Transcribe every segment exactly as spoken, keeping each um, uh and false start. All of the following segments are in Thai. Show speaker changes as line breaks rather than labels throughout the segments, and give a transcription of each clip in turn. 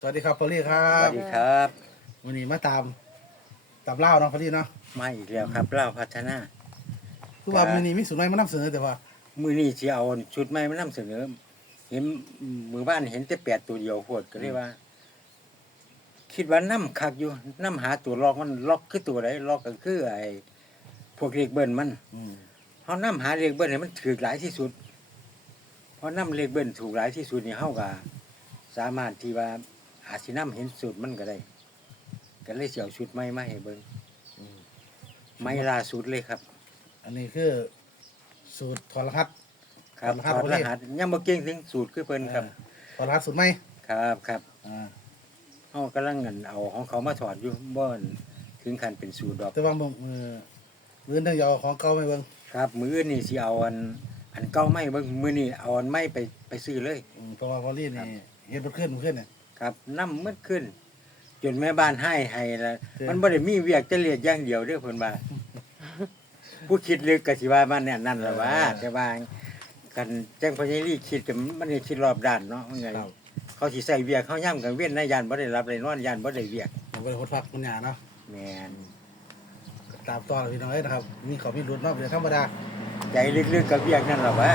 สวัสดีครับพอลลี่ครั
ส
บ
วัสดีครับ
วันนี้มาตามตามเล่าเนาะพอลลี่เนาะ
มาอีกแล้วครับเล่าพัฒนา
คือว่าวันนี้มีสุดไหมมานำเสนอแต่ว่า
มือนี้สิเอาชุดใหม่มานำเสนอ เห็นมือบ้านเห็นแต่แปดตัวเดียวโพดก็เลยว่า คิดว่าน้ำคักอยู่น้ำหาตัวล็อกมันล็อกคือตัวไหนล็อกก็คือไอ้พวกเลขเบิ้ลมัน
อืม
เฮาน้ำหาเลขเบิ้ลให้มันถูกหลายที่สุดเพราะน้ำเลขเบิ้ลถูกหลายที่สุดนี่เฮาก็สามารถที่ว่าอาจสิน้ำเห็นสูตรมันก็ได้ ก็เลยสิเอาชุดใหม่มาให้เบิ่ง
อืม
ใหม่ล่าสุดเลยครับ
อันนี้คือสูตรถอดรหัส
ครับ
ร
ถ
หัส
อด
บ่
ร
ได้
หัสยังบ่เก่งถึงสูตรคือเพิ่นครับ
เออถอดรหัสสูตรไหม
ครับครับ
อ่า
เฮากำลังเงินเอาของเขามาถอดอยู่บ่ถึงขั้นเป็นสูตรดอก
แต่ว่ามือมือมือนึงอย่าเอาของเก่าไปเบิ่ง
ครับ มื้ออื่นนี่สิเอาอันอันเก่าไม่เบิ่งมื้อนี้เอาอันใหม่ไปไปซื้อเลย
อืมเพราะว่าพอลลี่นี่เฮ็ดบ่ขึ้นบ่ขึ้นเนี่ย
ครับน้ำมืดขึ้น จนแม่บ้านให้ให้แล้ว
เจ้
มันบ่ได้มีเวียกแต่เลียดอย่างเดียวเด้อเพิ่นว่า ผู้คิดลึกก็สิว่ามันเนี่ยนั่นล่ะว่าแต่ว่ากันจังพญาลีคิดก็มันนี่คิดรอบด้านเนาะมันไง
ครับ
เขาสิใส่เวียกเขาย่ำกันเว้นนะยานบ่ได้รับได้นอนยานบ่ได้เวียก
ผมไปหดพักมันหยาเนาะ
แม่น
ตามต่อพี่น้องเอ้ยนะครับมีเขามีรุดเนาะเป็นธรรมดา
ใจลึกๆกับเวียกนั่นล่ะว่า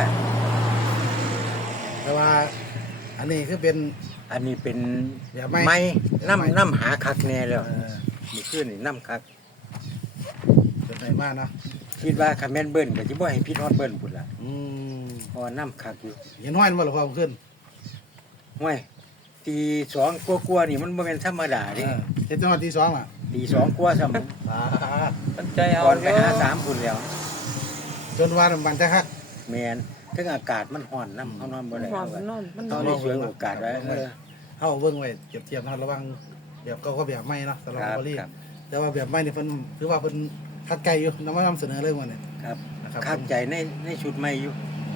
แต่ว่าอันนี้คือเป็น
อันนี้เป็น
แบบไม่
ไม้
แบบไม่
น้ำน้ำหาคักแน่แล้ว
เอ่อ
มีขึ้นนี่น้ำคัก
เป็นไหนมาเนาะ
คิดว่าคันแม่นเบิ้ลก็สิบ่ให้พิษฮอดเบิ้ลพุ่นล่ะ
อืม
เพราะว่าน้ำคักอยู่
เห็นห้อยมันบ่หรือความขึ้น
ห้วยตีสองกว่าๆนี่มันบ่แม่นธรรมดา
เอ
เด้
อเจ็ดจังหวัดที่สองล่ะ
ตีสองกว่าซ้ำ
อ่า
ตั้งใจเอา
ก่อนไป
เด้
หาสามพุ่นแล้ว
จนว่ามันจะฮัก
แม่นถึงอากาศมันร้อนน้ำเฮานอนบ่ได้
หอ
เฮาม ก็
นอนมัน
ต้องได้ช่วยโอกาสไว้เออ
เข้าเบิ่งไว้เก็บเทียบนะครับระหวังแบบเก่าก็แบบใหม่เนาะสำหรับ
ครับ
บริ
ครับ
แต่ว่าแบบใหม่นี่เพิ่นถือว่าเพิ่นคัดไกลอยู่นำมานำเสนอเลยวันนี้
ครับ
นะครับ
คักใจในในชุดใหม่อยู่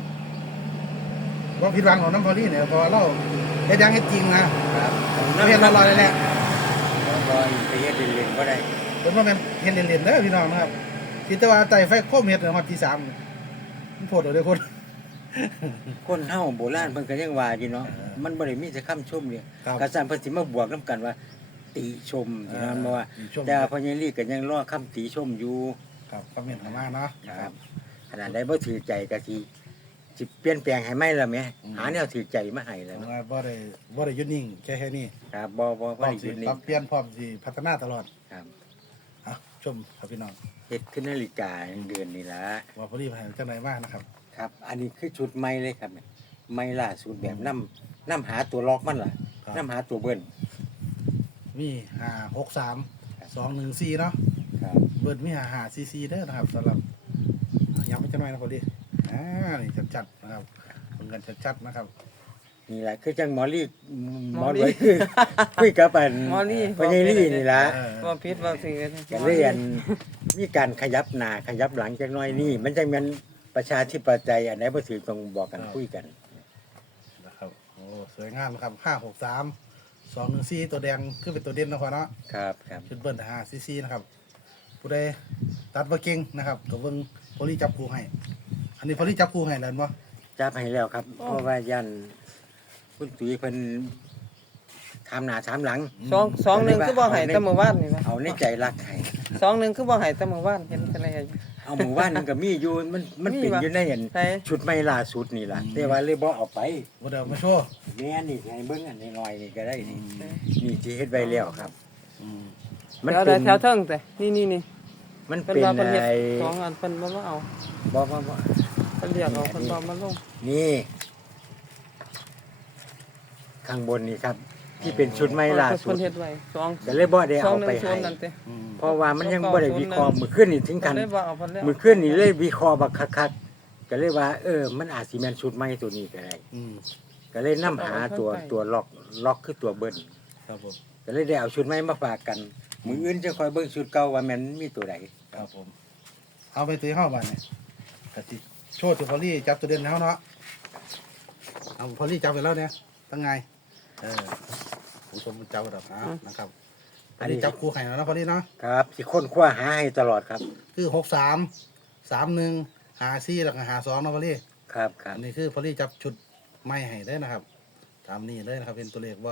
ว่าผิดหวังของน้ำพอลี่เนี่ยเพราะว่าเราเฮ็ดหยังเฮ็ดจริงนะครับ เราเฮ็ดลอยๆแหละ
บ่ไปเฮ็ดเล่นๆบ่ได้
เพิ่นว่าแม่นเฮ็ดเล่นๆเด้อพี่น้องนะครับที่แต่ว่าไต่ไฟโคมเฮ็ดฮอดที่สามมันโพดเอาเด้อคน
คนเฮาโบราณเพิ่นก็ยังว่าอยู่เนาะ
เออ
มันบ่ได้มีแต่คำชมเนี่ย
ครับ
กระสันเพิ่นสิมาบวกนํกันว่า ติชมนี่นะบ่ว่า
ติชม
แต่ว่าพ่อใหญ่ลีก็ยังรอคำติชมอยู่
ครับคอมเมนต์เข้ามาเนาะ
ครับขนาดใดบ่ถือใจก็สิสิเปลี่ยนแปลงให้ใหม่ล่ะแหม
อืม
หาแนวถือใจมาให้แล้ว
เพราะ
เนาะ
ว่าบ่ได้บ่ได้หยุดนิ่งแค่แค่นี้
ครับบ่บ่
พ
บ่
ร้อม
ได้ห
สิ
ยุด
ป
นิ่
รับ
ง
เปลี่ยนพร้อมสิพัฒนาตลอด
ครับ
อ่ะชมครับพี่น้อง
เฮ็ดขึ้นนาฬิกาเดือนนี้ล่ะ
ว่าพอลี่ผ่านจังไดมากนะครับ
ครับ อันนี้คือชุดใหม่เลยครับใหม่ล่าสุดแบบนำนำหาตัวล็อกมันล่ะ
ครับ
นำหาตัวเบิ้ล
มีห้าหกสามสองหนึ่งสี่เนาะ
ครับ
เบิร์ดมีหาหาซีซีเด้อนะครับสำหรับย้ำไปจังหน่อยนะพอลี่อ่านี่จัดๆนะครับเป็นกันชัดๆนะครับ
นี่แหละคือจังหมอลี่หมอรวยคือ คุยกับอัน
หมอลี่
พ่อใหญ่ลี่นี่ล่ะ
เออ
ว่าพิษว่าสิ่ง
ก็เลยอันมีการขยับหน้าขยับหลังจักหน่อยนี่ มันจังแม่นประชาธิปไตยอันไหนบ่ถือต้องบอกกันคุยกัน
นะครับโอ้สวยงามนะครับห้าหกสามสองหนึ่งสี่ตัวแดงคือเป็นตัวเด่นนะพอเนาะ
ครับครับ
ชุดเบิร์ดหาซีซีนะครับผู้ใดตัดมาเก่งนะครับก็เบิ่งพอลี่จับคู่ให้ อันนี้พอลี่จับคู่ให้แล้วบ่
จับให้แล้วครับ เพราะว่ายันคุณตุ้ยเพิ่นถามหน้าถามหลัง
สองสองหนึ่งคือบ่ให้แต่เมื่อวานนี่นะ
เอาในใจรักให้
สองหนึ่งคือบ่ให้แต่เมื่อวานเห็นอะไรอยู่
เอาหมู่บ้านมันก็มีอยู่มันมัน
มี
เป็น
วะ
อยู่ในอัน
ใช่
ชุดใหม่ล่าสุดนี่ล่ะแต่ว่าเลยบ่เอาไป
บ่ได้เอามาโชว์
แม่นี่ให้เบิ่งอันน้อยๆนี่ก็ได้นี่นี่ที่เฮ็ดไว้แล้วครับ
อืม
มัน
แถว
เป็น
แถวเทิงแต่นี่นี่นี่
มัน
เพิ่น
เป็น
ว่าเพิ่นเฮ็ด
ไอ้
สองอันเพิ่นบ่มาเอา
บ่บ่บ่
เพิ่นเรียกเอาเพิ่นบ่มาลง
นี่ข้างบนนี่ครับ ที่เป็นชุดใหม่ล่าสุ
เพิ่
ด
นเฮ็ดไว้สอง
ก็เลยบ่ได้
สอง
เอา
หนึ่
ไป
งศู
ให้
นย์นั่นติ
อืม
เพราะว่ามันยังบ่ได้วิเคราะห์มื้อคืนนี่ถึง
เพิ่
กัน น
ได้บ่เอาเพิ่นแล้ว
มื้อคืนนี่เลยวิเคราะห์บักคักๆก็เลยว่า เออ มันอาจสิแม่นชุดใหม่ตัวนี้ก็ได้
อืม
ก็เลยนํหาตัวตัวล็อกล็อกคือตัวเบิ้ล
ครับผม
ก็เลยได้เอาชุดใหม่มาฝากกันมื้ออื่นจะคอยเบิ่งชุดเก่าว่าแม่นมีตัวใด
ครับผม เอาไปตีเข้าบ้านเนี่ยกะสิโชว์ตัวพอลี่จับตัวเด่นแล้วเนาะเอาพอลี่จับไปแล้วเนี่ยตั้งไงเออผู้ชมจับไปแล้วนะนะครับอันนี้จับคู่ไข่แล้วนะพอลี่เนาะ
ครับสิค้นคว้าหาให้ตลอดครับ
คือหกสามสามหนึ่งหาซี่แล้วก็หาสองนะพอลี่
ครับครับ
อันนี้คือพอลี่จับชุดไม่ให้ได้นะครับตามนี้เลยนะครับ เป็นตัวเลขว่า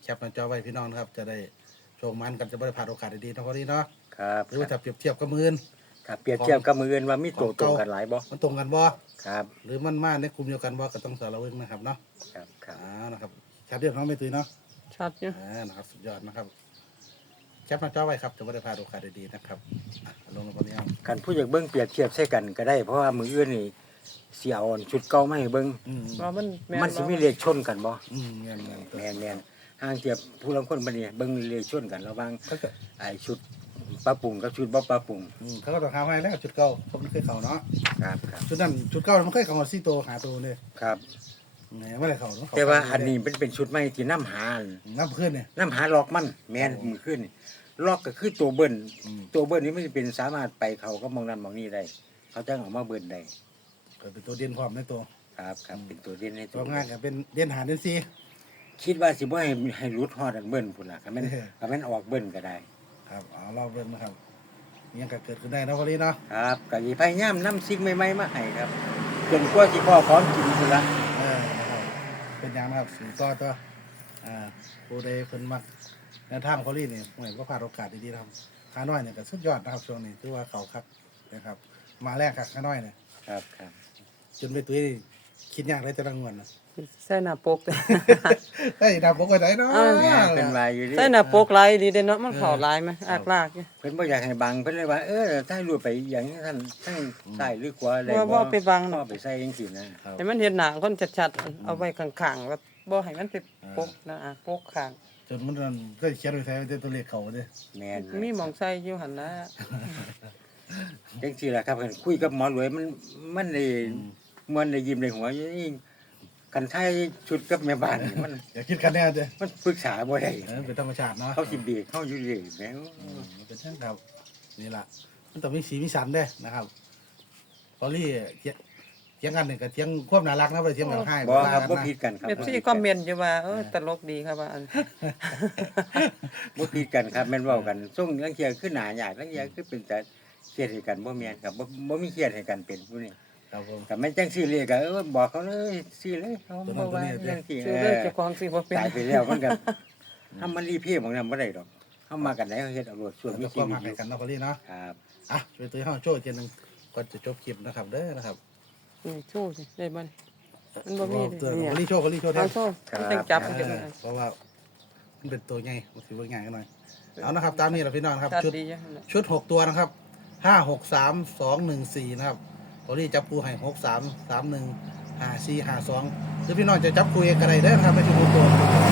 แคปหน้าจอไว้พี่น้องนะครับ จะได้โชว์มันกันจะไม่ได้พลาดโอกาสดีๆนะพอดีเนาะ
ครับ
หรือว่าจะเปรียบเทียบกับมืออื่น
ครับเปรียบเทียบกับมืออื่นว่ามีตัว
ของ
ตร
เก่า
งกันหลายบ่
มันตรงกันบ่
ครับ
หรือมันมาในกลุ่มเดียวกันบ่ก็ต้องสารเวงนะครับเนาะ
ครับครับ
อ่านะครับชัดเรียบน้องไม่ตื่นเนาะ
ชัดอยู่
อ่านะครับสุดยอดนะครับแคปหน้าจอไว้ครับจะไม่ได้พลาดโอกาสดีๆนะครับอ่ะลงมาตรงนี้เอา
คันผู้อยากเบิ่งเปรียบเทียบใส่กันก็ได้เพราะว่ามืออื่นนี่สิเอาอันชุดเก่ามาให้เบิ่ง
อืม
ว่ามันแ
มันสิมี
บ่
เลขชนกันบ่
อืมเงี้ยเงี้ย
แม่นแม่นห่างเทียบผู้ลางคนบัดนี้เบิ่งเลขชนกันระหว่าง
เขาจะ
ไอ้ชุดปลาปรุงกับชุดบ่ปลาปรุง
อืมเขาก็ต้องหาให้แล้วจุดเก่าผมเคยเข่าเนาะ
ครับครับ
ชุดนั้นชุดเก่ามันเคยเข่าสี่ตัวหาตัวเลย
ครับ
เนี่ยไม่ได้เข่าเนาะ
แต่ว่าอันนี้เป็นเป็นชุดใหม่ที่น้ำหา
น้ำขึ้นเนี่ย
น้ำหาล็อกมันแม่นมือขึ้นนี่ล็อกก็คือตัวเบิ้ล
อืม
ตัวเบิ้ลนี้มันจะเป็นสามารถไปเขาก็มองนั้นมองนี้ได้ เขาจะเอามาเบิ้ลได้
เกิดเป็นตัวเด่นพร้อมในตัว
ครับครับเป็นตัวเด่นในตั
ตัว วงานก็เป็นเด่นหาเด่นซี
คิดว่าสิบ่ให้ให้รุดฮอดอันเบิ้ลพุ่นล่ะคันแม่น
เออ
คันแม่นออกเบิ้ลก็ได้
ครับเอาเราเบิ่งนะครับยังก็เกิดขึ้นได้เนาะพอดีเนาะ
ครับก็สิพยายามนำสิ่งใหม่ๆมาให้ครับจนกว่าสิพ่อของกินพุ่นล่ะ
เออนะครับเป็นอย่างนะครับสิ่งต่อตัวอ่าผู้ใดเพิ่นมักแนวทางพอดีนี่เหมือนก็พลาดโอกาสดีๆนะครับขาน้อยเนี่ยก็สุดยอดนะครับช่วงนี้ถือว่าเขาคักนะครับ มาแรกครับขาน้อยเนี่ย
ครับครับ
จนไปตุ้ยนี่คิดยากเลยจะรังงวนนะ
ใส่หน้าปก
เฮ้ยดาวพกไปไหนเนาะ
อ่า
แม่เป็นว่าอยู่ดิ
ใส่หน้าปกหลายดีเด้เนาะมันเข้าหลายไหมอากลากอยู่
เพิ่นบ่อยากให้บังเพิ่นเลยว่าเออถ้ารูดไปอย่างนี้ท่านทั้งซ้ายหรือขวาอะไร
ว่าบ่ไปบัง
บ่
เนาะ
ไปใส่จังซี่นะ
ครับ
ให้มันเห็นหน้าคนชัดๆเอาไว้ข้างๆว่าบ่ให้มันไปปกนะอ่ะปกข้าง
จนมันนั่นก็เขียนไว้แท้เป็นตัวเลขเขาเด้
แม่น
มีหมองใส่อยู่หั่นนะ
จังซี่ล่ะครับเพิ่นคุยกับหมอรวยมันมันได้มันได้ยิ้มในหัวอยู่นี่กันไทยชุดกับแม่บ้านนี่มัน
อย่าคิดกันแน่เด้อ
มันปรึกษาบ่ได้
เออเป็นธรรมชาติเนาะ
เขาสิเบรกเขาอยู่เรื่อยแม่ง
อืมมันเป็นเช่นครับนี่ล่ะมันต้องมีสีมีสันเด้อนะครับพอลี่เถียงเถียงกันเนี่ยก็เถียงควบน่ารักนะบ่ได้เถียงแบบให้
บ่ครับบ่
นะ
ผิดกันครับ
เอฟซีคอมเมนต์อยู่ว่าเออตลกดีครับว่าอัน
บ่ผิดกันครับแม่นเว้ากันส่งลังเที่ยคือหน้าหยาดลังเที่ยคือเป็นแต่เครียดให้กันบ่แม่นครับบ่บ่มีเครียดให้กันเป็นผู้นี้
ครับผม
ก็แม่นจังซี่เลยก็เออบอกเขาเลยซี่เลยเขาบ่ว่าจังซี่
ชื่อ
เอ
เด้อ
อ
เจ้าของสิบ่เป็น
ตายไปแล้วมันก็ทำมันรีเพย์ของนั้นบ่ได้ดอกเฮามากันไหนเฮาเฮ็ดเอารวดส่วนมี
แล้ว
ชี
ก็
วิ
มา
ตอ
ให้
ยู่
กันเนาะพอลี่เนาะ
ครับ
อ่ะช่วยตัวเฮาโชว์อีกทีหนึงก่อนจะจบคลิปนะครับเด้อนะครับ
นี่โชว์สิได้บ่นี่มันบ่มี
ตัว
เลย
พอลี่โชว์พอลี่โชว์แท
เอา
น
โชว์มันจังจับมันจัง
เออเพราะว่ามันเป็นตัวใหญ่มันถือว่าใหญ่กันหน่อยเอานะครับตามนี้แหละพี่น้องครับ
ชัด
ชุด
ดีจังนั่นแหละ
ชุดหกตัวนะครับห้าหกสามสองหนึ่งสี่นะครับพอลี่จับคู่ให้หกสามสามหนึ่งห้าสี่ห้าสองหรือพี่น้องจะจับคู่เองก็ได้เด้อนะครับไม่ใช่คู่ตัว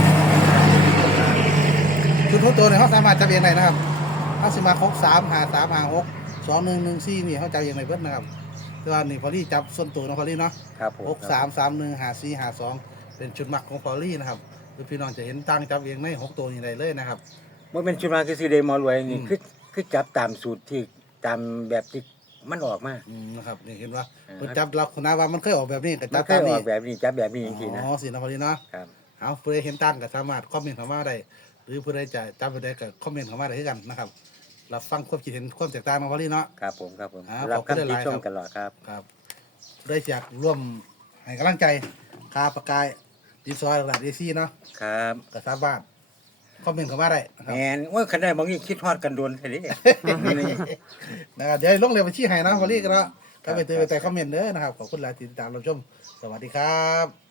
ชุดหกตัวเนี่ยเขาสามารถจับเองได้นะครับเขาสิมาหกสามห้าสามห้าหกสองหนึ่งหนึ่งสี่นี่เขาจับเองได้เพิ่นนะครับแต่ว่านี่พอลี่จับส่วนตัวนะพอลี่เนาะ
ครับผม
หกสามสามหนึ่งห้าสี่ห้าสองเป็นชุดหมักของพอลี่นะครับหรือพี่น้องจะเห็นตั้งจับเองในหกตัวนี้ได้เลยนะครับ
บ่แม่นชุดมาคือสิได้หมอรวยนี่
อืม
คือคือจับตามสูตรที่ตามแบบที่มันออกมา
อืมนะครับนี่เห็นว่า
อ่า
เพิ่นจับลักษณะว่ามันเคยออกแบบนี้ก็
มั
จั
น
บ
เค
ตาย ม
อ
นี้
อกแบบนี้จับแบบนี้จริงๆนะ
อ๋อสินะพอดีเนาะ
ครับ
เอาผู้ใดเห็นตั้งก็สามารถคอมเมนต์เข้ามาได้ หรือผู้ใดจะจับผู้ใดก็คอมเมนต์เข้ามาได้คือกันนะครับรับฟังความคิดเห็นความแตกต่างของพอดีเนาะ
ครับผมครับผม
อ่า
รับ
ขอบคุณ
คำติ
หลายๆ
ชม
ครับ
ตลอดครับ
ครับได้อยากร่วมให้กำลังใจคาประกายดีซอยหลักดีซี่เนาะ
ครับ
ก็สามารถคอมเมนต์เข้ามาได้นะครับ
แม่นว่าคันได้บางทีคิดฮอดกันโดนแท้เดิ
นะครับเดี๋ยวลงเร็วไปชี้ให้นะพอดีก็แล้วก็ไปเตือนไปแต่คอมเมนต์เด้อนะครับขอบคุณหลายที่ติดตามรับชมสวัสดีครับ